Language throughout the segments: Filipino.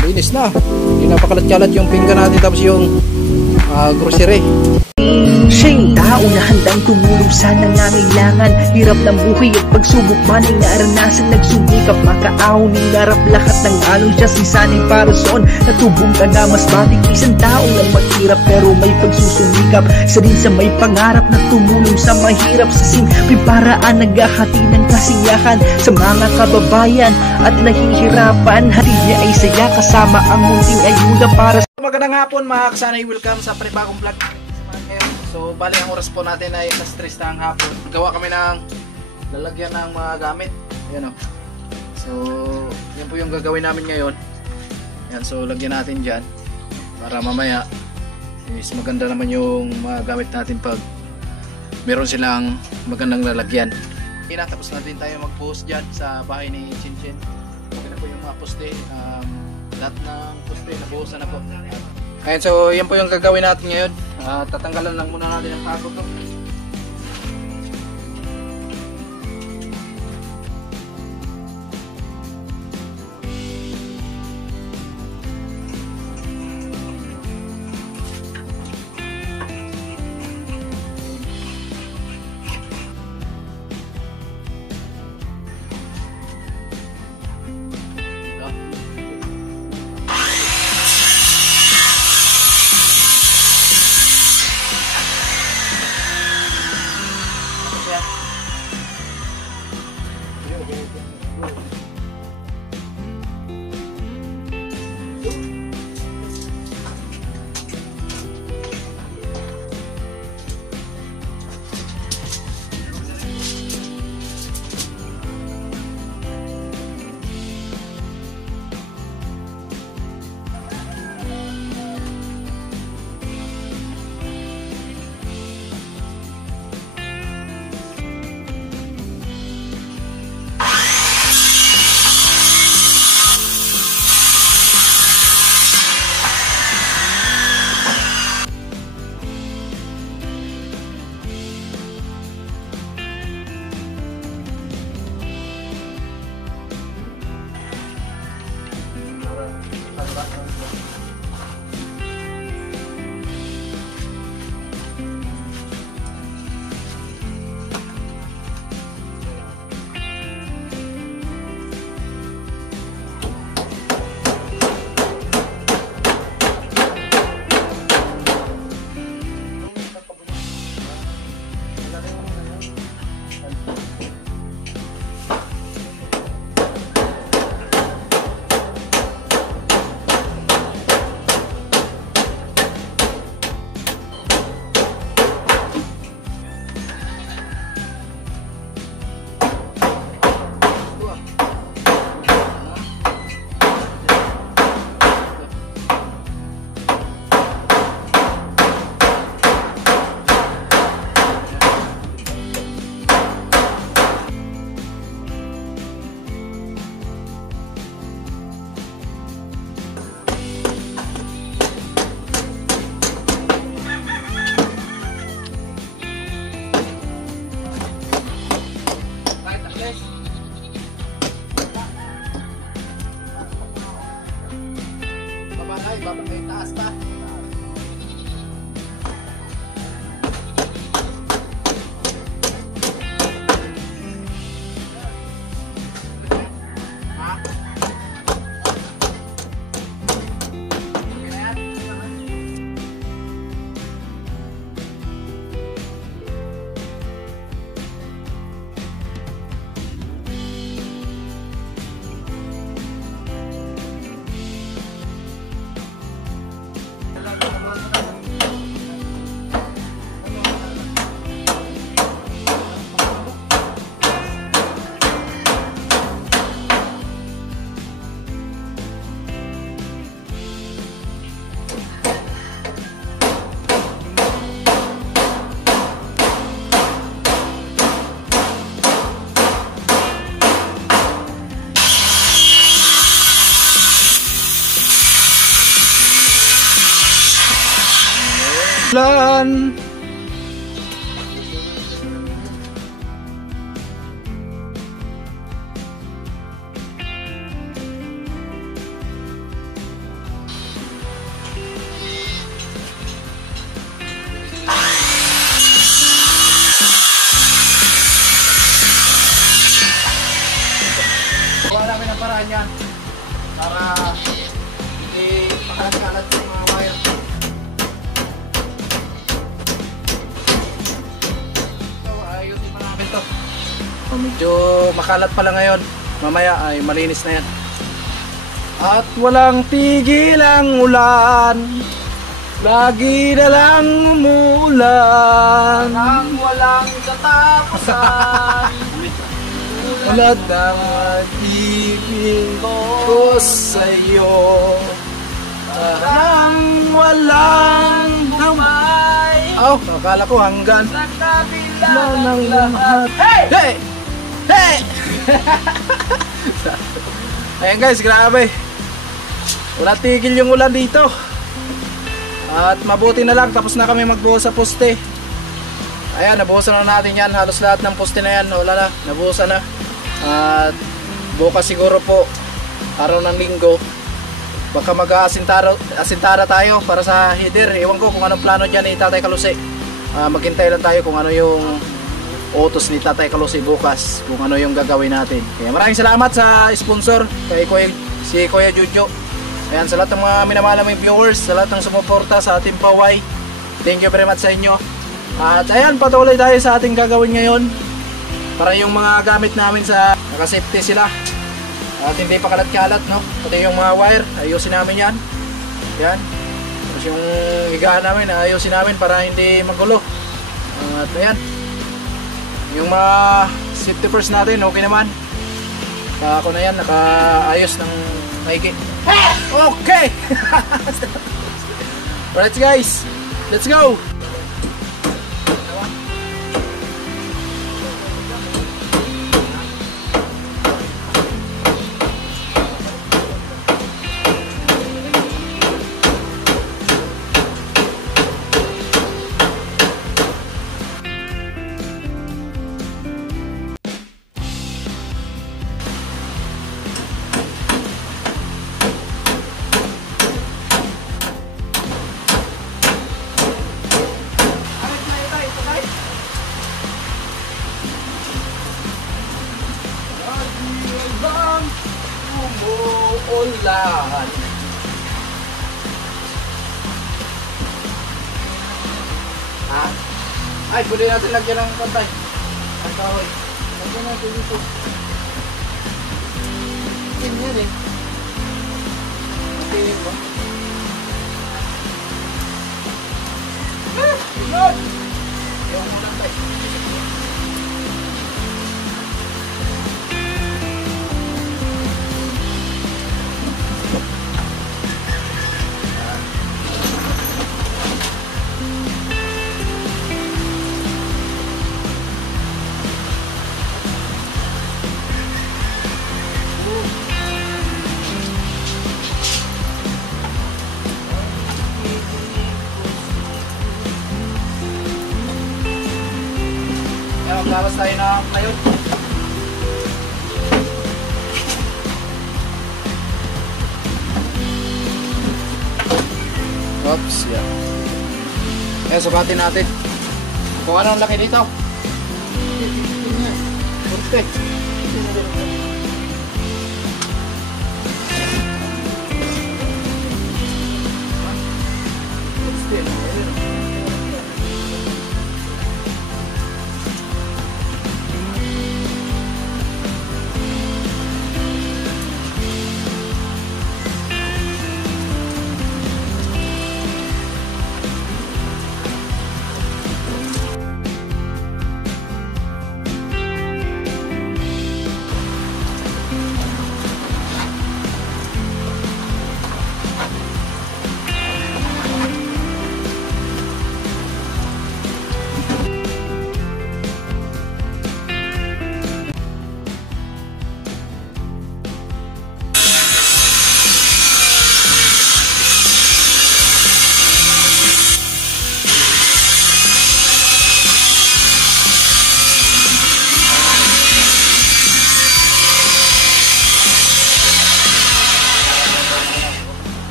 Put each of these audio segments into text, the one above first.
Malinis na. Hindi napakalat-kalat yung pinggan natin tapos yung grocery. Siya yung tao na handang tumulong sa nangangailangan. Hirap ng buhay at pagsubok man ay naranasan. Nagsumikap makaahon, hinarap lahat ng alon. Siya si sanay para soon, natubong ka na mas matik. Isang tao lang maghirap pero may pagsusumikap. Isa din sa may pangarap na tumulong sa mahirap. Sa simpleng paraan naghahati ng kasiyahan sa mga kababayan at nahihirapan. Hati niya ay saya kasama ang munting ayuda para sa... Magandang hapon mga kasanay, welcome sa panibagong vlog. So bali ang oras po natin ay alas 3 ng hapon. Gawa kami ng lalagyan ng mga gamit. Ayan o. So yan po yung gagawin namin ngayon. Yan, so lagyan natin dyan para mamaya is maganda naman yung mga gamit natin pag meron silang magandang lalagyan. Tapos na din tayo mag-post dyan sa bahay ni Chinchin. Okay na po yung mga poste. Lahat ng poste nabuhusan na po. Ayan, so yan po yung gagawin natin ngayon. Tatanggalan lang muna natin ang tago to. Babang may taas pa. Lan. para hindi makalat-kalat sa mga wire. So, ayusin pa namin to. So, medyo makalat pala ngayon. Mamaya ay malinis na yan. At walang tigil ang ulan, lagi na lang umuulan, nang walang katapusan. Tulad ng pag-ibig ko sa'yo, nang walang humay. Oh, akala ko hanggan nagkabila ng lahat. Hey! Hey! Hey! Ayan guys, grabe. Wala tigil yung ulan dito. At mabuti na lang, tapos na kami magbuhos sa poste. Ayan, nabuhusan na natin yan. Halos lahat ng poste na yan, wala na, nabuhusan na. At bukas siguro po, araw ng linggo, baka mag-asintara tayo para sa header. Ewan ko kung anong plano dyan ni Tatay Kalusi. Maghintay lang tayo kung ano yung utos ni Tatay Kalusi bukas, kung ano yung gagawin natin. Kaya maraming salamat sa sponsor, kay si Kuya Jojo. Ayan, sa lahat ng mga minamahal naming viewers, sa lahat ng sumuporta sa ating paway, thank you very much sa inyo. At ayan, patuloy tayo sa ating gagawin ngayon para yung mga gamit namin sa naka-safety sila at hindi pa kalat-kalat, no? Pati yung mga wire, ayusin namin yan. Ayan, tapos yung higaan namin, ayusin namin para hindi magulo. At ayan, yung mga safety first natin, okay naman. Ako na yan, nakaayos ng maigi. Okay! Alright guys, let's go! Umuulan. Ha? Ay, pwede natin lagyan ng pantay. Ang kahoy. Lagyan natin dito. Ganyan eh. Okay ba? Yun! Yung ulan tayo. Maglawas tayo na ngayon. Oops, yeah. Kaya sukatin natin. Kung ano ang laki dito. Perfect.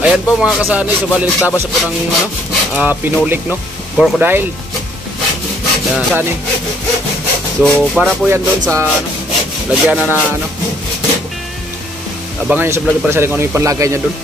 Ayan po mga kasani, so bali nagtabas po ng ano, pinulik, no? Crocodile. Ayan, kasani. So para po yan doon sa ano, lagyan na ano. Abangan nyo sa vlog para sa kung ano yung panlagay niya doon.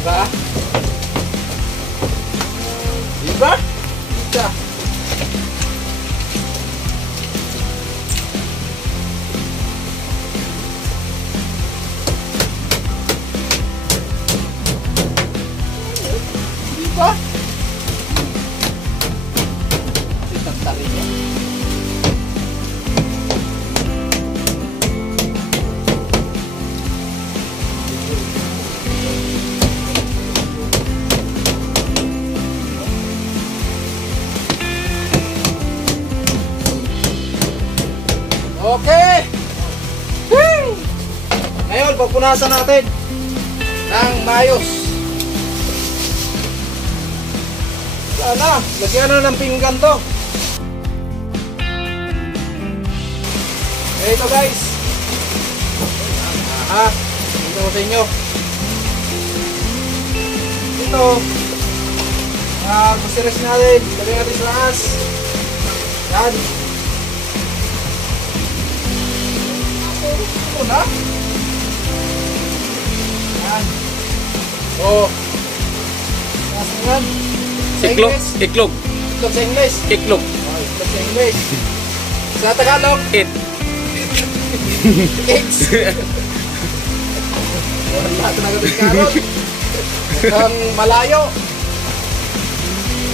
Diba? Diba? Diba? Diba? Tagtari niya. Okay! Woo! Ngayon, pagpunasan natin ng mayos. Sana, lagyan na ng pinggan to. Ito guys. Ito ko sa inyo. Ito. Kusiris natin. Lagyan natin sa lakas. Yan. Ito na. Yan. Oh. Yan. Iklog. Iklog. Iklog sa English. Iklog. Oh, iklog sa English. Sa Tagalog. It. Eggs. Wala ito na gabing karot. Mukhang malayo.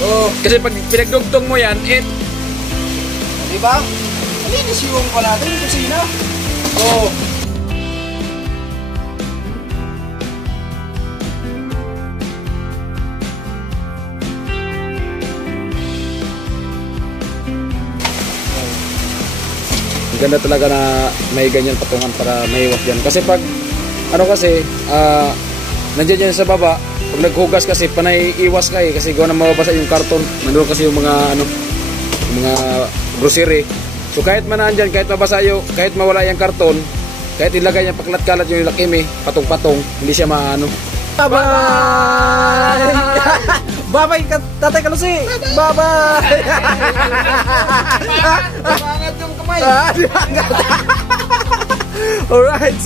Oh. Kasi pag pinagdugtong mo yan, it. Diba? Malinis yung pa natin yung kusina. Oh. Ganda talaga na may ganyan patungan para maiwas yan. Kasi pag, ano kasi, nandiyan yan sa baba, pag naghugas kasi, panay iwas ka eh. Kasi gawa na mababasa yung karton. Nandun kasi yung mga, ano, yung mga grocery. So kahit man nandyan, kahit mabasa yung, kahit mawala yung karton, kahit ilagay niya paklat-kalat yung lakim eh, patong-patong, hindi siya maano. Bye-bye! Bye-bye, Tatay Kalusi! Bye-bye! Bangat yung kamay! Alright!